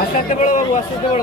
আস্তে বড় বাবু, আস্তে বড়।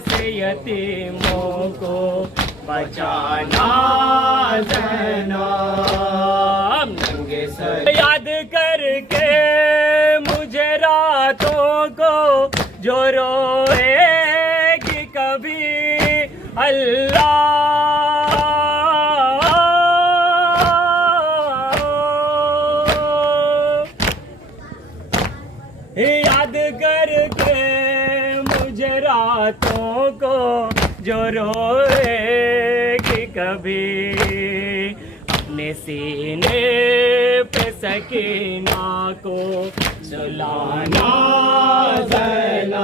سے یتیموں کو بچانا زینب ننگے سر یاد کر کے مجھے راتوں کو جو روئے گی کبھی اللہ یاد کر کے مجھے راتوں کو جو روئے گی کبھی اپنے سینے پہ سکینہ کو سلانا زینب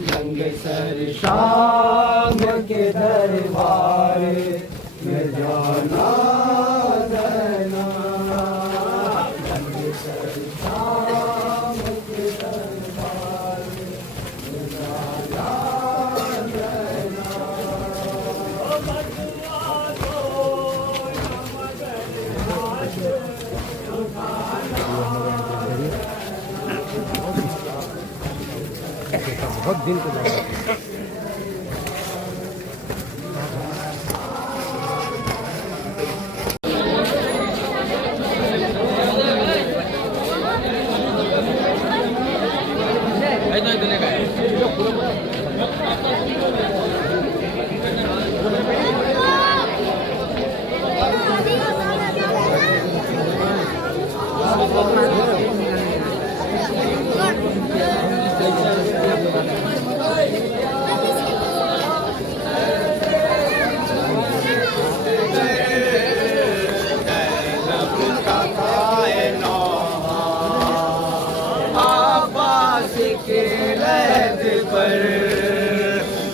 ننگے سر شام کے دربار میں جانا زینب ننگے سر شام کے دربار میں جانا بہت دن کو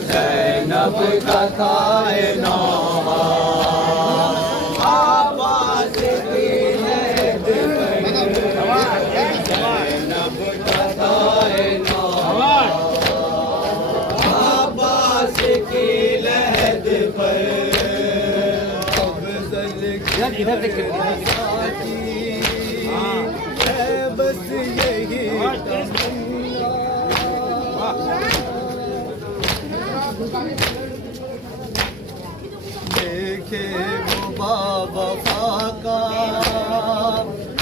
زینب کا کائنہ آواز کی لہد پر زینب کا کائنہ آواز کی لہد پر بس یہی دیکھے وہ باوفا کا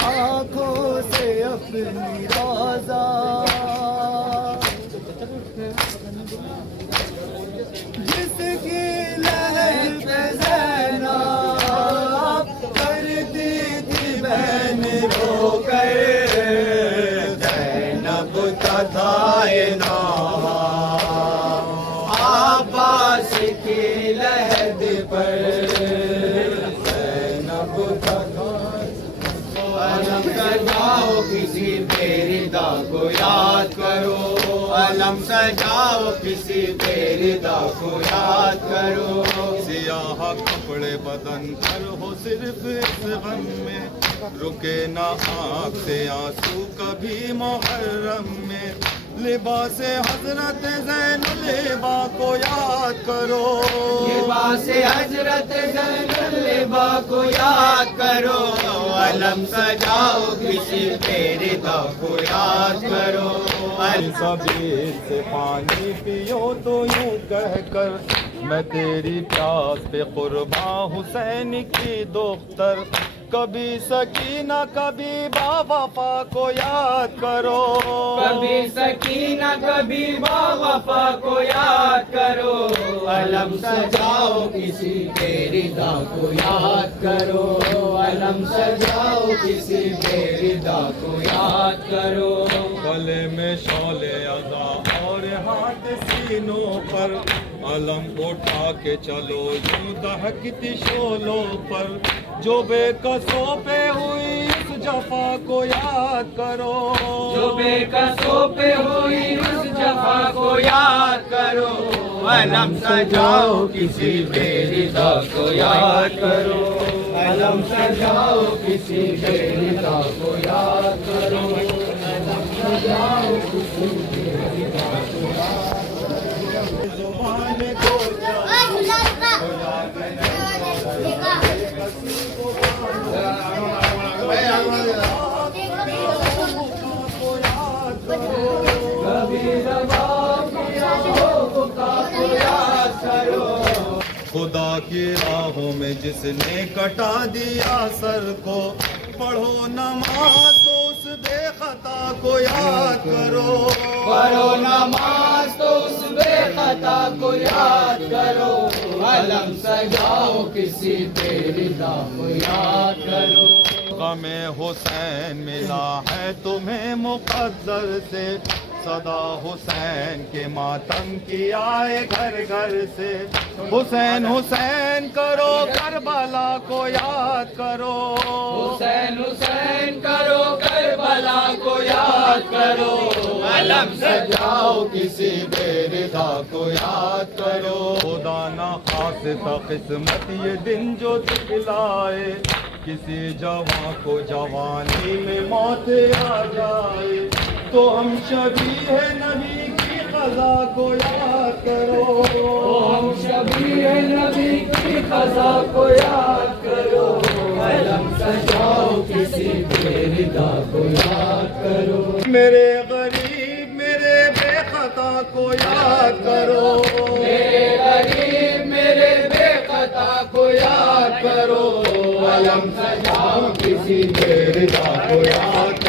آنکھوں سے اپنی روزہ جس کی لہر پہ زینب کرتی تھی بہن رو کر زینب کا کائنہ عباس کی لہد پر زینب کا علم سجاؤ کسی بیردا کو یاد کرو علم سجاؤ کسی بیردا کو یاد کرو سیاہ کپڑے بدن پر ہو صرف اس غم میں رکے نہ آنکھ سے آنسو کبھی محرم میں لباس حضرت زین العبا کو یاد کرو لباس حضرت زین العبا کو یاد کرو علم سجاؤ کسی بیردا کو یاد کرو سبیر سے پانی پیو تو یوں کہہ کر میں تیری پیاس پہ قرباں حسین کی دختر کبھی سکینہ کبھی باوفا کو یاد کرو کبھی سکینہ کبھی باوفا کو یاد کرو علم سجاؤ کسی بیردا کو یاد کرو علم سجاؤ کسی بیردا کو یاد کرو گلے میں شعلے عزا اور ہاتھ سینوں پر علم اٹھا کے چلو یوں دہکتی شعلوں پر جو بے قصوں پہ ہوئی اس جفا کو یاد کرو جو بے قصوں پہ ہوئی اس جفا کو یاد کرو علم سجاؤ کسی بیردا کو یاد کرو علم سجاؤ کسی بیردا کو یاد کرو علم سجاؤ کسی بیردا کو یاد کرو زبان کو کبھی روا کیا ہو خدا کی راہوں میں جس نے کٹا دیا سر کو، پڑھو نماز تو اس بے خطا کو یاد کرو، پڑھو نماز تو اس بے خطا کو یاد کرو، علم سجاؤ کسی بے رضا کو یاد کرو۔ غم حسین ملا ہے تمہیں مقدر سے، صدا حسین کے ماتم کی آئے گھر گھر سے، حسین حسین کرو کربلا کو یاد کرو، حسین حسین کرو کربلا کو یاد کرو، علم سجاؤ کسی بے رضا کو یاد کرو، خدا نہ خواستہ قسمت یہ دن جو دکھلائے، کسی جوان کو جوانی میں موت آ جائے، تو ہم شبیہ نبی کی قضا کو یاد کرو، ہم شبیہ نبی کی قضا کو یاد کرو، علم سجاؤ کسی بے رضا کو یاد کرو، میرے غریب میرے بے خطا کو یاد کرو، میرے غریب میرے بے خطا کو یاد کرو، علم سجاؤ کسی بے رضا کو یاد